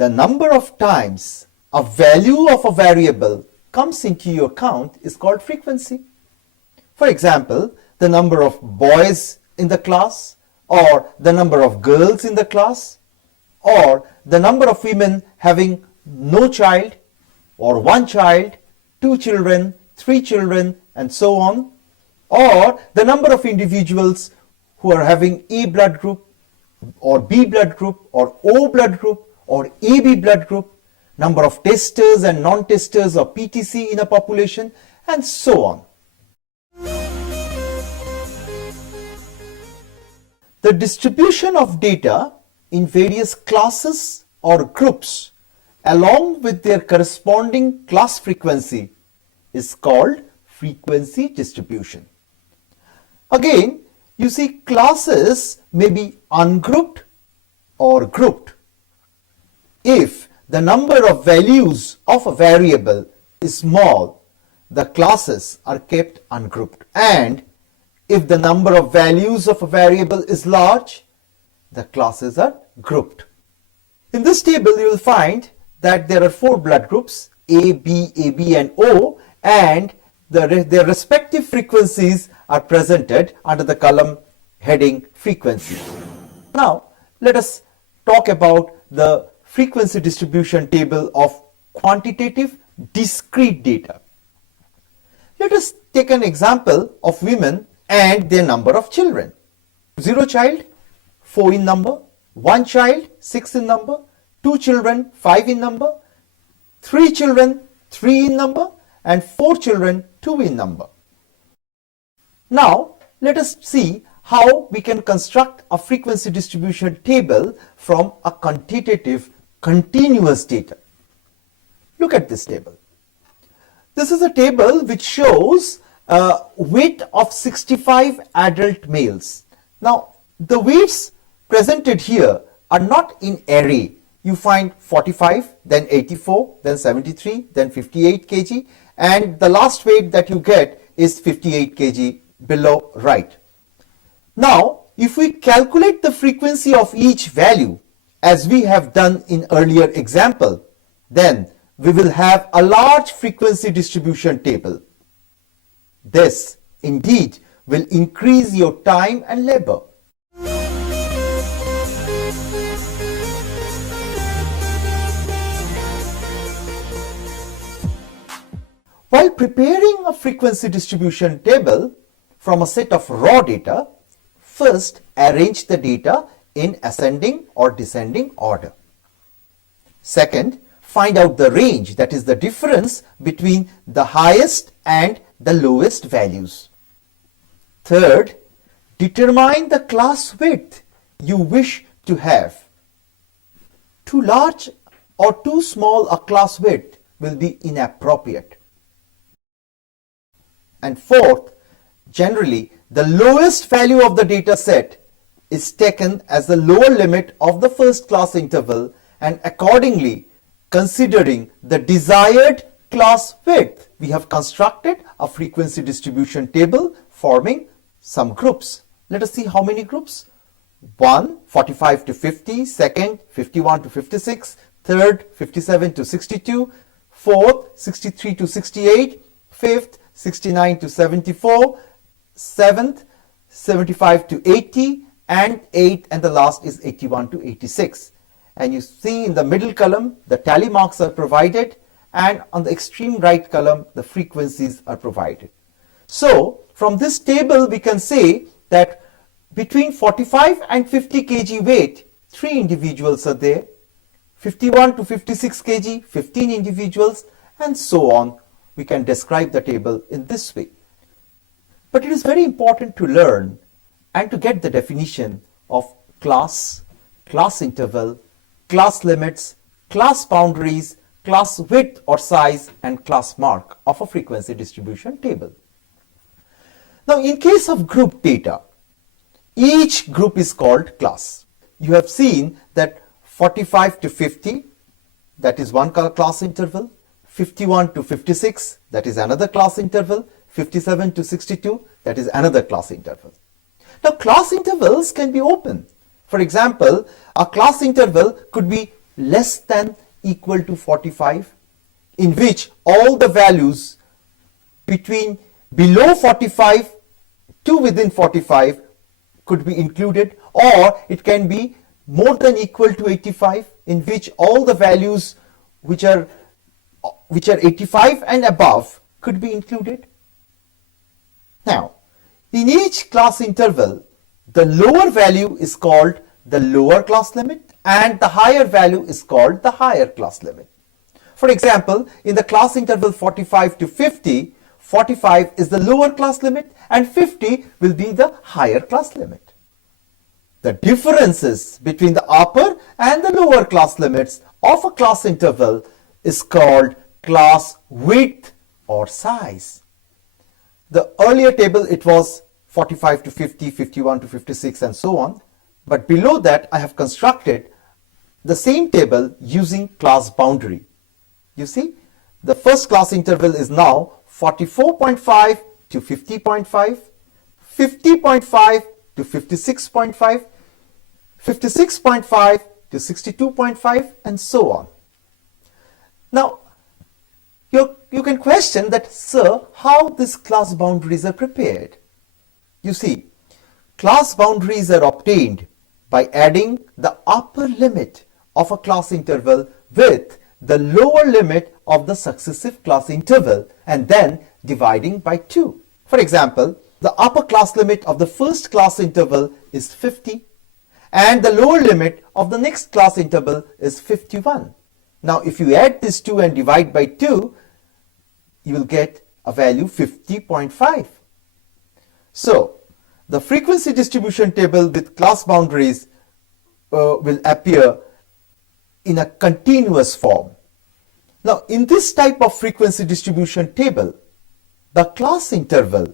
the number of times a value of a variable comes into your count is called frequency. For example, the number of boys in the class, or the number of girls in the class, or the number of women having no child, or one child, two children, three children, and so on, or the number of individuals who are having A blood group, or B blood group, or O blood group, or AB blood group, number of testers and non-testers or PTC in a population, and so on. The distribution of data in various classes or groups along with their corresponding class frequency is called frequency distribution. Again, you see, classes may be ungrouped or grouped. If the number of values of a variable is small, the classes are kept ungrouped, and if the number of values of a variable is large, the classes are grouped. In this table, you will find that there are 4 blood groups, A, B, AB, and O, and their respective frequencies are presented under the column heading frequency. Now, let us talk about the frequency distribution table of quantitative discrete data. Let us take an example of women and their number of children. 0 child, 4 in number, 1 child, 6 in number, 2 children, 5 in number, 3 children, 3 in number, and 4 children, 2 in number. Now, let us see how we can construct a frequency distribution table from a quantitative continuous data. Look at this table. This is a table which shows weight of 65 adult males. Now, the weights presented here are not in array. You find 45, then 84, then 73, then 58 kg, and the last weight that you get is 58 kg below right. Now, if we calculate the frequency of each value, as we have done in earlier example, then we will have a large frequency distribution table. This indeed will increase your time and labor. While preparing a frequency distribution table from a set of raw data, first arrange the data in ascending or descending order. Second, find out the range, that is the difference between the highest and the lowest values. Third, determine the class width you wish to have. Too large or too small a class width will be inappropriate. And fourth, generally the lowest value of the data set is taken as the lower limit of the first class interval, and accordingly, considering the desired class width, we have constructed a frequency distribution table forming some groups. Let us see how many groups. 1, 45 to 50, second, 51 to 56, third, 57 to 62, fourth, 63 to 68, fifth, 69 to 74, seventh, 75 to 80, and eighth, and the last is 81 to 86. And you see in the middle column, the tally marks are provided, and on the extreme right column, the frequencies are provided. So, from this table, we can say that between 45 and 50 kg weight, 3 individuals are there. 51 to 56 kg, 15 individuals, and so on. We can describe the table in this way. But it is very important to learn and to get the definition of class, class interval, class limits, class boundaries, class width or size, and class mark of a frequency distribution table. Now, in case of group data, each group is called class. You have seen that 45 to 50, that is one class interval, 51 to 56, that is another class interval, 57 to 62, that is another class interval. Now, class intervals can be open. For example, a class interval could be less than equal to 45, in which all the values between below 45 to within 45 could be included, or it can be more than equal to 85, in which all the values which are 85 and above could be included. Now, in each class interval, the lower value is called the lower class limit and the higher value is called the higher class limit. For example, in the class interval 45 to 50, 45 is the lower class limit and 50 will be the higher class limit. The differences between the upper and the lower class limits of a class interval is called class width or size. The earlier table, it was 45 to 50, 51 to 56 and so on. But below that, I have constructed the same table using class boundary. You see, the first class interval is now 44.5 to 50.5, 50.5 to 56.5, 56.5 to 62.5 and so on. Now, you can question that, sir, how these class boundaries are prepared. You see, class boundaries are obtained by adding the upper limit of a class interval with the lower limit of the successive class interval and then dividing by 2. For example, the upper class limit of the first class interval is 50 and the lower limit of the next class interval is 51. Now, if you add these two and divide by 2, you will get a value 50.5. So, the frequency distribution table with class boundaries will appear in a continuous form. Now, in this type of frequency distribution table, the class interval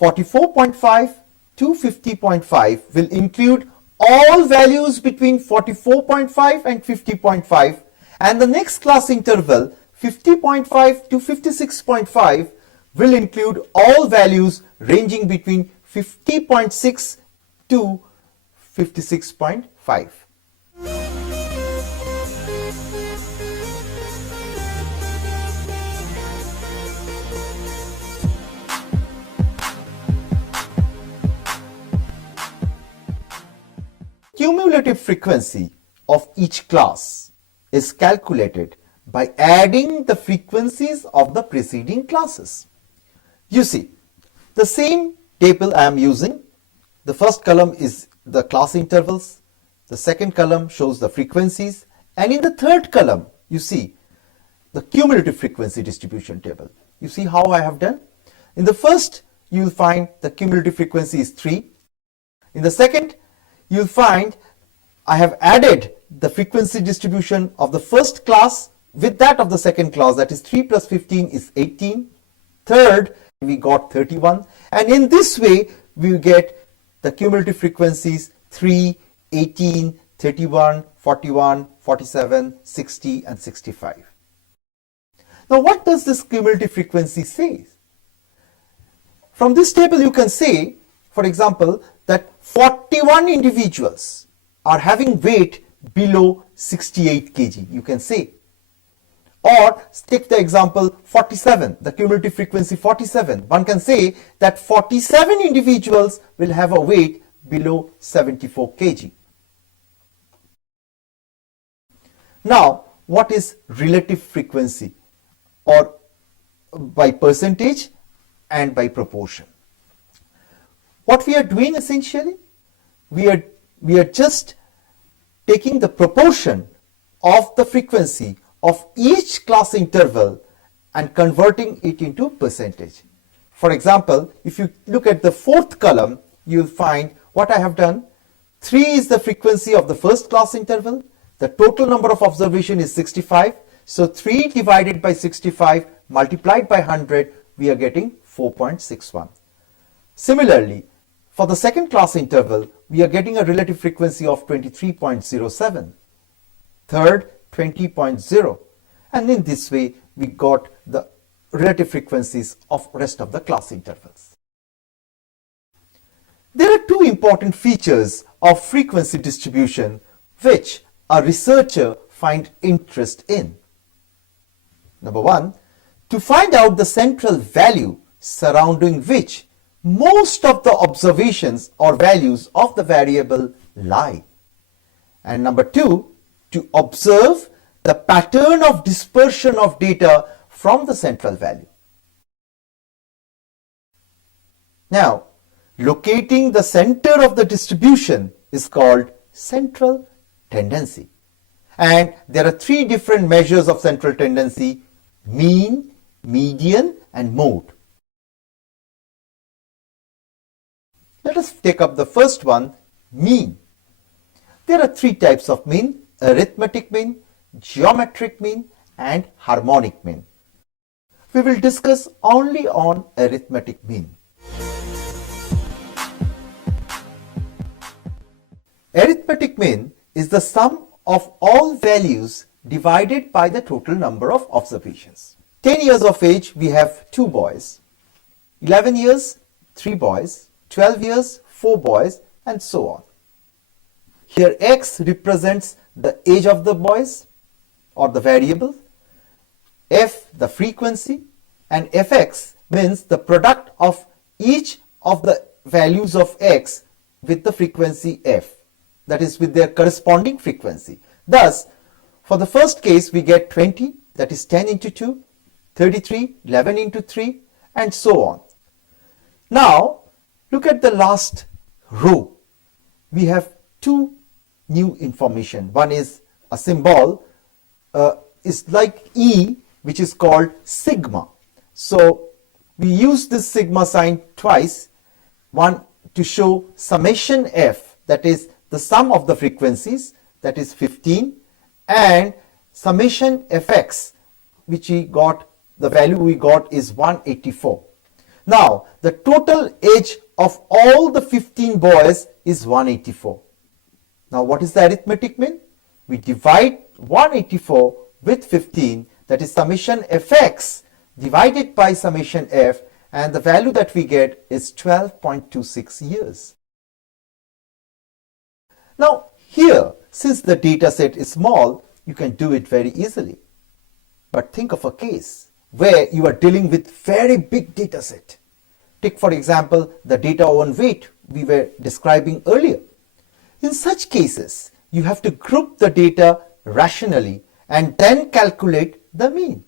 44.5 to 50.5 will include all values between 44.5 and 50.5, and the next class interval 50.5 to 56.5 will include all values ranging between 50.6 to 56.5. Cumulative frequency of each class is calculated by adding the frequencies of the preceding classes. You see, the same table I am using. The first column is the class intervals, the second column shows the frequencies, and in the third column you see the cumulative frequency distribution table. You see how I have done? In the first, you will find the cumulative frequency is 3. In the second, you will find I have added the frequency distribution of the first class with that of the second class, that is 3 plus 15 is 18. Third, we got 31, and in this way we get the cumulative frequencies 3, 18, 31, 41, 47, 60 and 65. Now, what does this cumulative frequency say? From this table you can say, for example, that 41 individuals are having weight below 68 kg, you can say. Or take the example 47, the cumulative frequency 47. One can say that 47 individuals will have a weight below 74 kg. Now, what is relative frequency, or by percentage and by proportion? What we are doing essentially, we are just taking the proportion of the frequency of each class interval and converting it into percentage. For example, if you look at the fourth column, you will find what I have done. 3 is the frequency of the first class interval. The total number of observation is 65. So 3 divided by 65 multiplied by 100, we are getting 4.61. Similarly, for the second class interval, we are getting a relative frequency of 23.07. Third, 20.0, and in this way we got the relative frequencies of rest of the class intervals. There are two important features of frequency distribution which a researcher find interest in? Number 1, to find out the central value surrounding which most of the observations or values of the variable lie. And number 2, to observe the pattern of dispersion of data from the central value. Now, locating the center of the distribution is called central tendency. And there are 3 different measures of central tendency: mean, median, and mode. Let us take up the first one, mean. There are 3 types of mean: arithmetic mean, geometric mean, and harmonic mean. We will discuss only on arithmetic mean. Arithmetic mean is the sum of all values divided by the total number of observations. 10 years of age, we have 2 boys. 11 years, 3 boys. 12 years, 4 boys, and so on. Here x represents the age of the boys or the variable, f the frequency, and fx means the product of each of the values of x with the frequency f, that is with their corresponding frequency. Thus, for the first case we get 20, that is 10 into 2, 33, 11 into 3, and so on. Now, look at the last row. We have 2 new information. One is a symbol, is like E, which is called sigma. So we use this sigma sign twice. One to show summation f, that is the sum of the frequencies, that is 15, and summation fx, which we got, the value we got is 184. Now the total age of all the 15 boys is 184. Now what is the arithmetic mean? We divide 184 with 15, that is summation fx divided by summation f, and the value that we get is 12.26 years. Now here, since the data set is small, you can do it very easily. But think of a case where you are dealing with very big data set. Take for example the data on weight we were describing earlier. In such cases, you have to group the data rationally and then calculate the mean.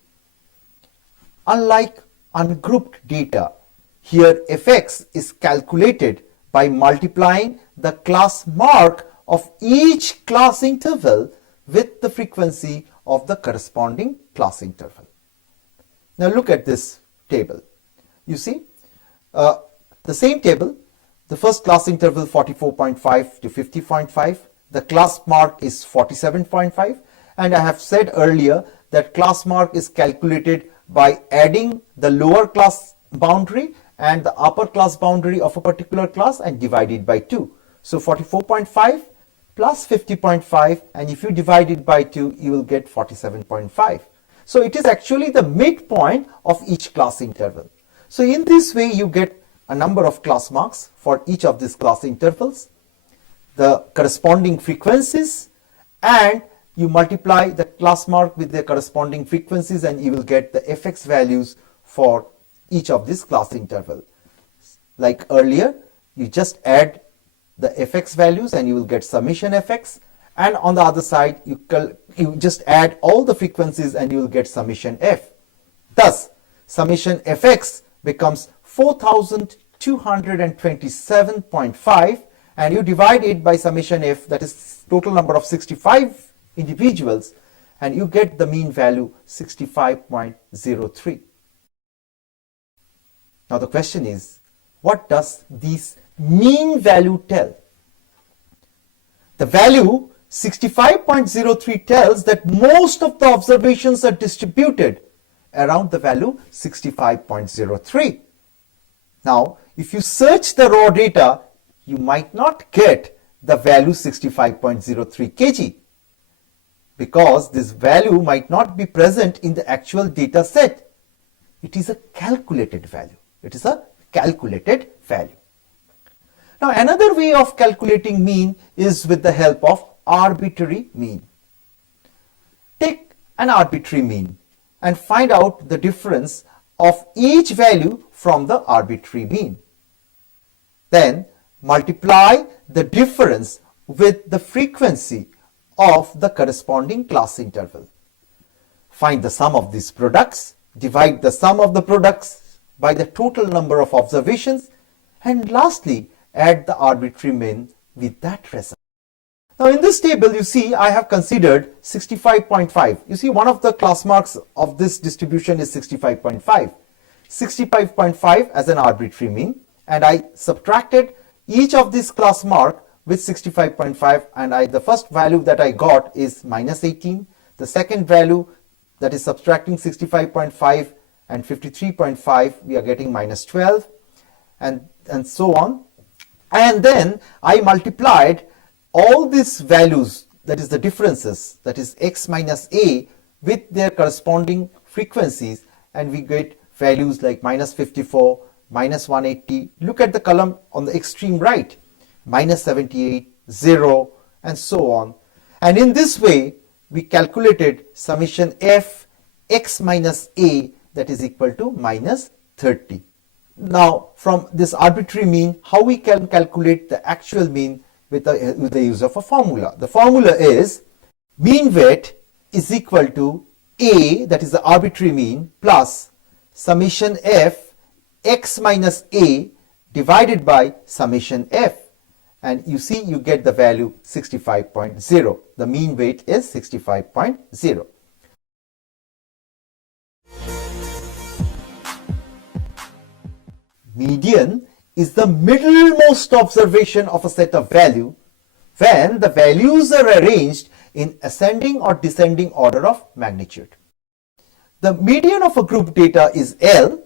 Unlike ungrouped data, here fx is calculated by multiplying the class mark of each class interval with the frequency of the corresponding class interval. Now look at this table. You see, the same table, the first class interval 44.5 to 50.5, the class mark is 47.5, and I have said earlier that class mark is calculated by adding the lower class boundary and the upper class boundary of a particular class and divided by 2. So 44.5 plus 50.5, and if you divide it by 2, you will get 47.5. So it is actually the midpoint of each class interval. So in this way, you get a number of class marks for each of these class intervals, the corresponding frequencies, and you multiply the class mark with their corresponding frequencies, and you will get the fx values for each of these class interval. Like earlier, you just add the fx values and you will get summation fx, and on the other side you just add all the frequencies and you will get summation f. Thus summation fx becomes 4227.5, and you divide it by summation f, that is total number of 65 individuals, and you get the mean value 65.03. Now the question is, what does this mean value tell? The value 65.03 tells that most of the observations are distributed around the value 65.03. Now, if you search the raw data, you might not get the value 65.03 kg, because this value might not be present in the actual data set. It is a calculated value. It is a calculated value. Now, another way of calculating mean is with the help of arbitrary mean. Take an arbitrary mean and find out the difference of each value from the arbitrary mean. Then multiply the difference with the frequency of the corresponding class interval. Find the sum of these products, divide the sum of the products by the total number of observations, and lastly add the arbitrary mean with that result. Now in this table you see I have considered 65.5. You see one of the class marks of this distribution is 65.5. 65.5 as an arbitrary mean, and I subtracted each of these class mark with 65.5, and the first value that I got is minus 18. The second value, that is subtracting 65.5 and 53.5, we are getting minus 12, and so on. And then I multiplied all these values, that is the differences, that is x minus a, with their corresponding frequencies, and we get values like minus 54, minus 180. Look at the column on the extreme right, minus 78, 0, and so on. And in this way we calculated summation f x minus a, that is equal to minus 30. Now from this arbitrary mean, how we can calculate the actual mean with the use of a formula? The formula is mean weight is equal to a, that is the arbitrary mean, plus summation f x minus a divided by summation f, and you see you get the value 65.0. The mean weight is 65.0. Median is the middlemost observation of a set of value when the values are arranged in ascending or descending order of magnitude. The median of a group data is L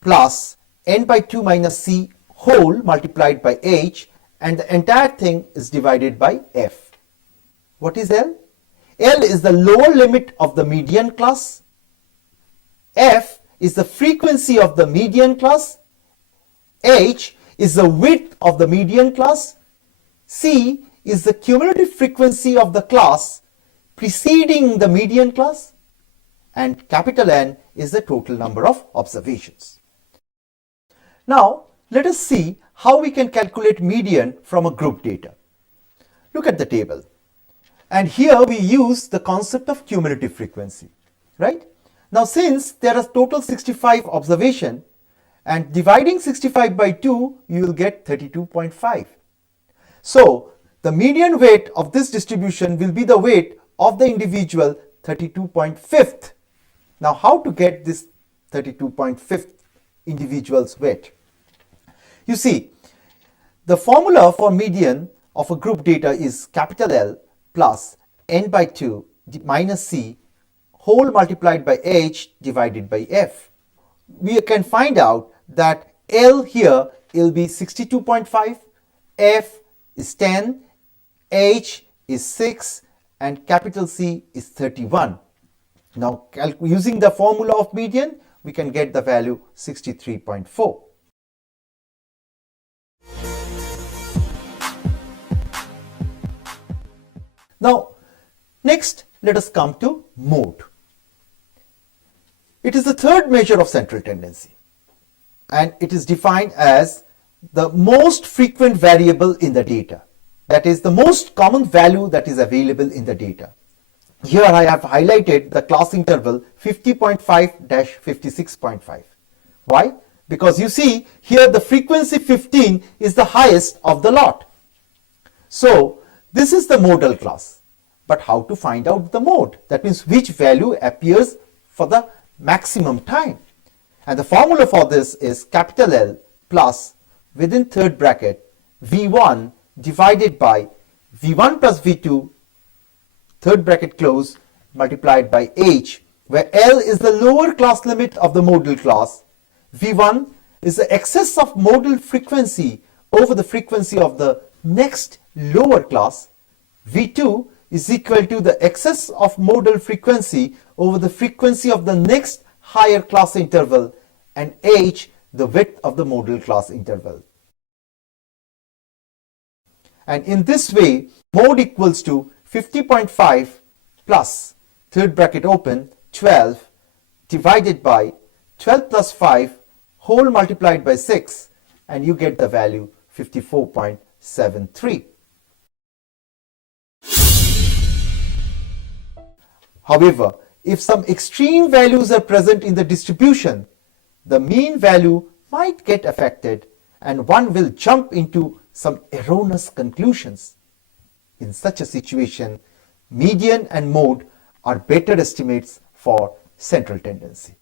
plus n by 2 minus c whole multiplied by h, and the entire thing is divided by f. What is L? L is the lower limit of the median class. F is the frequency of the median class. H is the width of the median class. C is the cumulative frequency of the class preceding the median class. And capital N is the total number of observations. Now let us see how we can calculate median from a group data. Look at the table. And here we use the concept of cumulative frequency, right? Now since there are total 65 observations, and dividing 65 by 2, you will get 32.5. So the median weight of this distribution will be the weight of the individual 32.5th. Now how to get this 32.5th individual's weight? You see, the formula for median of a group data is capital L plus n by 2 minus c whole multiplied by h divided by f. We can find out that L here will be 62.5, F is 10, H is 6, and capital C is 31. Now using the formula of median, we can get the value 63.4. Now next let us come to mode. It is the third measure of central tendency, and it is defined as the most frequent variable in the data. That is the most common value that is available in the data. Here I have highlighted the class interval 50.5-56.5. Why? Because you see here the frequency 15 is the highest of the lot. So this is the modal class. But how to find out the mode? That means which value appears for the maximum time. And the formula for this is capital L plus within third bracket V1 divided by V1 plus V2 third bracket close multiplied by H, where L is the lower class limit of the modal class. V1 is the excess of modal frequency over the frequency of the next lower class. V2 is equal to the excess of modal frequency over the frequency of the next higher class interval, and H the width of the modal class interval. And in this way, mode equals to 50.5 plus, third bracket open, 12 divided by 12 plus 5 whole multiplied by 6, and you get the value 54.73. However, if some extreme values are present in the distribution, the mean value might get affected and one will jump into some erroneous conclusions. In such a situation, median and mode are better estimates for central tendency.